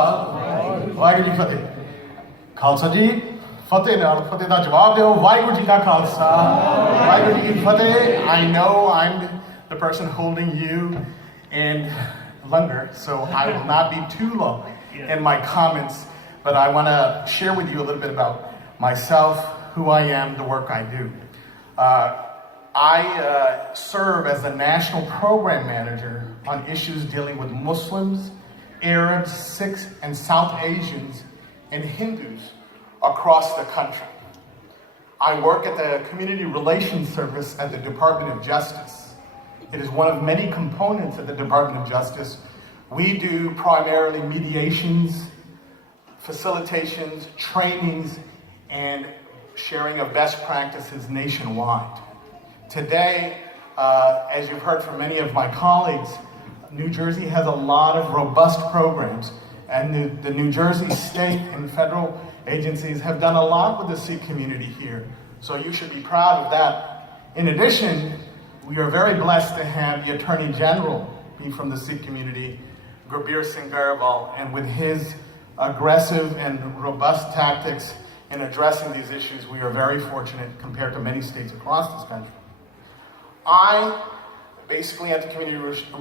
ਵਾਹਿਗੁਰੂ ਜੀ ਫਤਿਹ। ਖਾਲਸਾ ਜੀ ਫਤਿਹ ਨਾਲ ਫਤਿਹ ਦਾ ਜਵਾਬ ਦਿਓ। ਵਾਹਿਗੁਰੂ ਜੀ ਕਾ ਖਾਲਸਾ ਵਾਹਿਗੁਰੂ ਜੀ ਕੀ ਫਤਿਹ। I know I'm the person holding you and longer, so I will not be too long in my comments, but I want to share with you a little bit about myself, who I am, the work I do. I serve as the National Program Manager on issues dealing with Muslims, Arabs, Sikhs, and South Asians and Hindus across the country. I work at the Community Relations Service at the Department of Justice. It is one of many components of the Department of Justice. We do primarily mediations, facilitations, trainings, and sharing of best practices nationwide. Today, as you've heard from many of my colleagues, New Jersey has a lot of robust programs, and the New Jersey state and federal agencies have done a lot with the Sikh community here. So you should be proud of that. In addition, we are very blessed to have the Attorney General be from the Sikh community, Singh, and with his aggressive and robust tactics in addressing these issues, we are very fortunate compared to many states across this country. I basically at the Community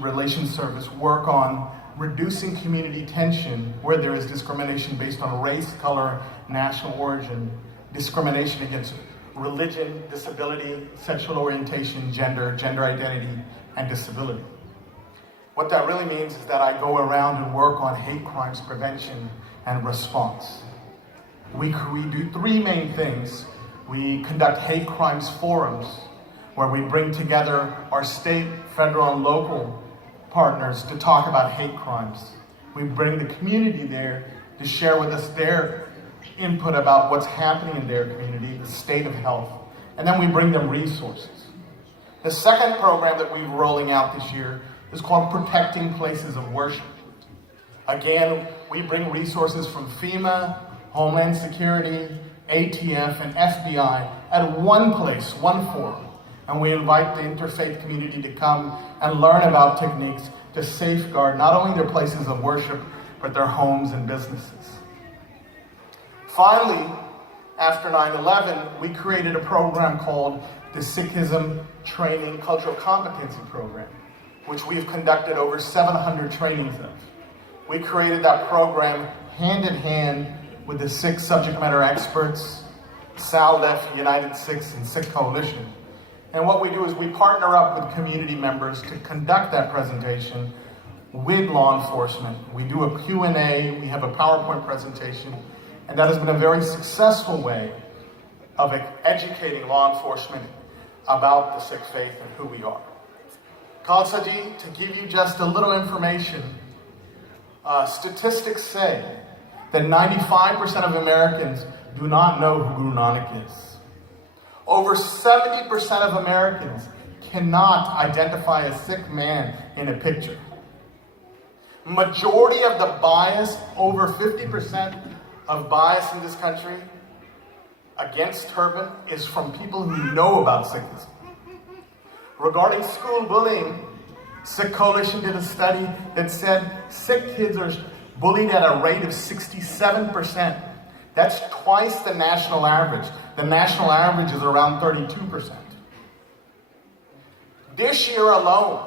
Relations Service work on reducing community tension where there is discrimination based on race, color, national origin, discrimination against religion, disability, sexual orientation, gender identity, and disability. What that really means is that I go around and work on hate crimes prevention and response. We do three main things. We conduct hate crimes forums, where we bring together our state, federal, and local partners to talk about hate crimes. We bring the community there to share with us their input about what's happening in their community, the state of health, and then we bring them resources. The second program that we're rolling out this year is called Protecting Places of Worship. Again, we bring resources from FEMA, Homeland Security, ATF, and FBI at one place, one forum. And we invite the interfaith community to come and learn about techniques to safeguard not only their places of worship, but their homes and businesses. Finally, after 9/11, we created a program called the Sikhism Training Cultural Competency Program, which we've conducted over 700 trainings of. We created that program hand in hand with the Sikh subject matter experts, SALDEF, United Sikhs, and Sikh Coalition. And what we do is we partner up with community members to conduct that presentation with law enforcement. We do a Q&A, we have a PowerPoint presentation, and that has been a very successful way of educating law enforcement about the Sikh faith and who we are. Khalsa ji, to give you just a little information, statistics say that 95% of Americans do not know who Guru Nanak is. Over 70% of Americans cannot identify a Sikh man in a picture. Majority of the bias, over 50% of bias in this country against turban is from people who know about Sikhism. Regarding school bullying, Sikh Coalition did a study that said Sikh kids are bullied at a rate of 67%. That's twice the national average. The national average is around 32%. This year alone,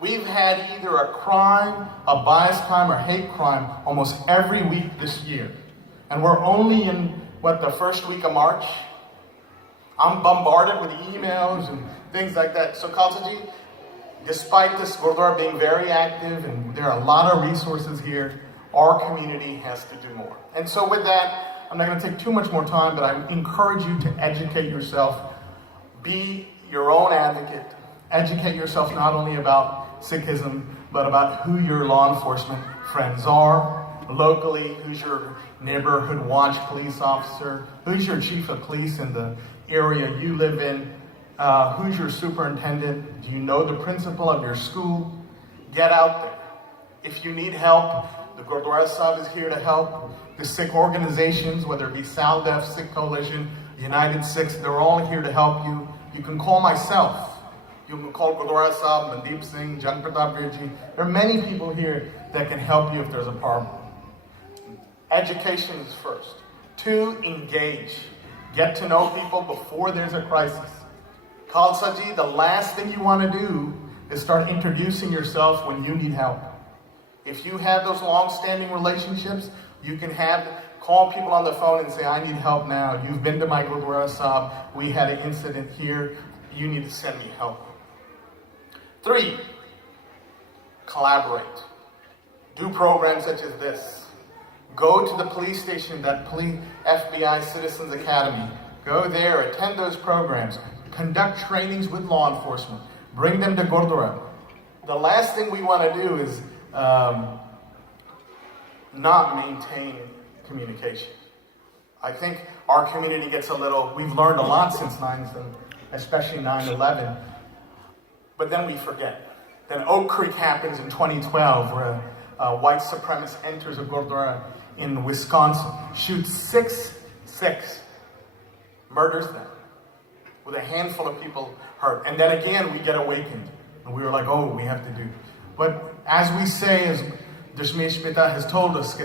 we've had either a crime, a bias crime, or hate crime almost every week this year. And we're only in, the first week of March? I'm bombarded with emails and things like that. So Khalsa ji, despite this Gurdwara being very active and there are a lot of resources here, our community has to do more. And so with that, I'm not going to take too much more time, but I encourage you to educate yourself. Be your own advocate. Educate yourself not only about Sikhism, but about who your law enforcement friends are. Locally, who's your neighborhood watch police officer? Who's your chief of police in the area you live in? Who's your superintendent? Do you know the principal of your school? Get out there. If you need help, the Gurdwara Sahib is here to help. The Sikh organizations, whether it be SALDEF, Sikh Coalition, United Sikhs, they're all here to help you. You can call myself. You can call Gurdwara Sahib, Mandeep Singh, Jan Pratap Virji. There are many people here that can help you if there's a problem. Education is first. 2, engage. Get to know people before there's a crisis. Khalsa ji, the last thing you want to do is start introducing yourself when you need help. If you have those long-standing relationships, you can call people on the phone and say, I need help now. You've been to my Gurdwara Sahib. We had an incident here. You need to send me help. 3, collaborate. Do programs such as this. Go to the police station, that FBI Citizens Academy. Go there, attend those programs. Conduct trainings with law enforcement. Bring them to Gurdwara. The last thing we want to do is not maintain communication. I think our community gets we've learned a lot since especially 9/11, but then we forget. Then Oak Creek happens in 2012, where a white supremacist enters a Gurdwara in Wisconsin, shoots six, murders them, with a handful of people hurt. And then again, we get awakened, and we were like, oh, we have to do. But as we say, as Dashmesh Pitta has told us,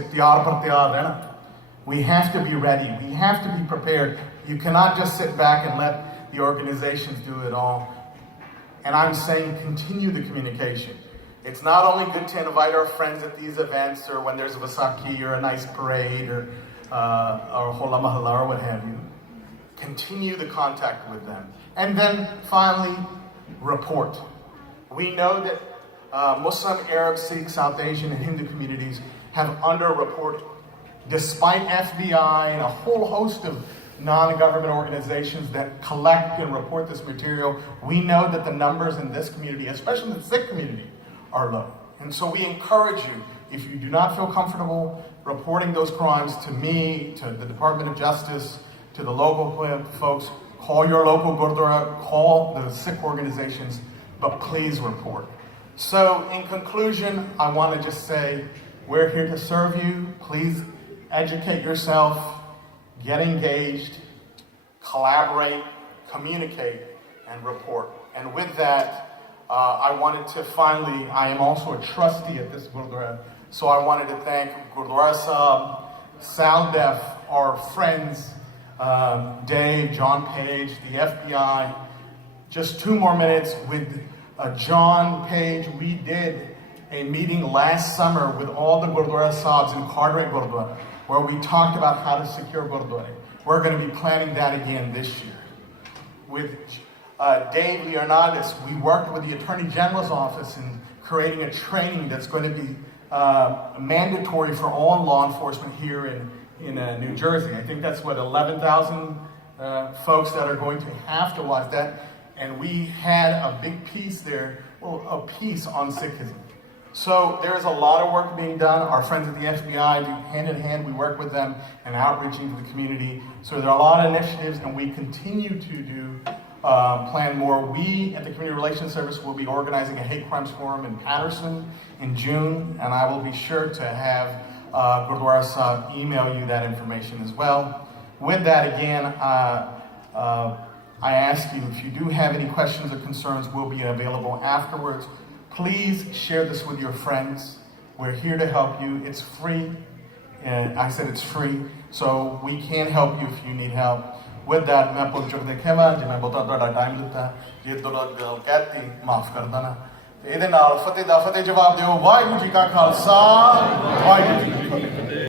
we have to be ready. We have to be prepared. You cannot just sit back and let the organizations do it all. And I'm saying continue the communication. It's not only good to invite our friends at these events or when there's a Vaisakhi or a nice parade or Hola Mahalla or what have you. Continue the contact with them. And then finally, report. We know that Muslim, Arab, Sikh, South Asian, and Hindu communities have underreported. Despite FBI and a whole host of non-government organizations that collect and report this material, we know that the numbers in this community, especially the Sikh community, are low. And so we encourage you, if you do not feel comfortable reporting those crimes to me, to the Department of Justice, to the local folks, call your local Gurdwara, call the Sikh organizations, but please report. So in conclusion, I want to just say, we're here to serve you. Please educate yourself, get engaged, collaborate, communicate, and report. And with that, I wanted to finally, I am also a trustee at this Gurdwara, so I wanted to thank Gurdwara Sahib, SALDEF, our friends, Dave, John Page, the FBI. Just 2 more minutes with John Page. We did a meeting last summer with all the Gurdwara Sahibs in Carteret Gurdwara, where we talked about how to secure Gurdwara. We're going to be planning that again this year. With Dave Leonidas, we worked with the Attorney General's office in creating a training that's going to be mandatory for all law enforcement here in New Jersey. I think that's 11,000 folks that are going to have to watch that. And we had a big piece there, a piece on Sikhism. So there's a lot of work being done. Our friends at the FBI do hand in hand. We work with them and outreaching to the community. So there are a lot of initiatives, and we continue to do plan more. We at the Community Relations Service will be organizing a hate crimes forum in Patterson in June, and I will be sure to have Gurdwara Sahib email you that information as well. With that, again, I ask you, if you do have any questions or concerns, we'll be available afterwards. Please share this with your friends. We're here to help you. It's free. I said it's free, so we can help you if you need help. With that, मैं पुल चुक देखेगा जिन्हें बहुत बड़ा time देता है ये दो कहती माफ कर देना ਇਹਦੇ ਨਾਲ ਫਤਿਹ ਦਾ ਫਤਿਹ ਜਵਾਬ ਦਿਓ ਵਾਹਿਗੁਰੂ ਜੀ ਕਾ ਖਾਲਸਾ ਵਾਹਿਗੁਰੂ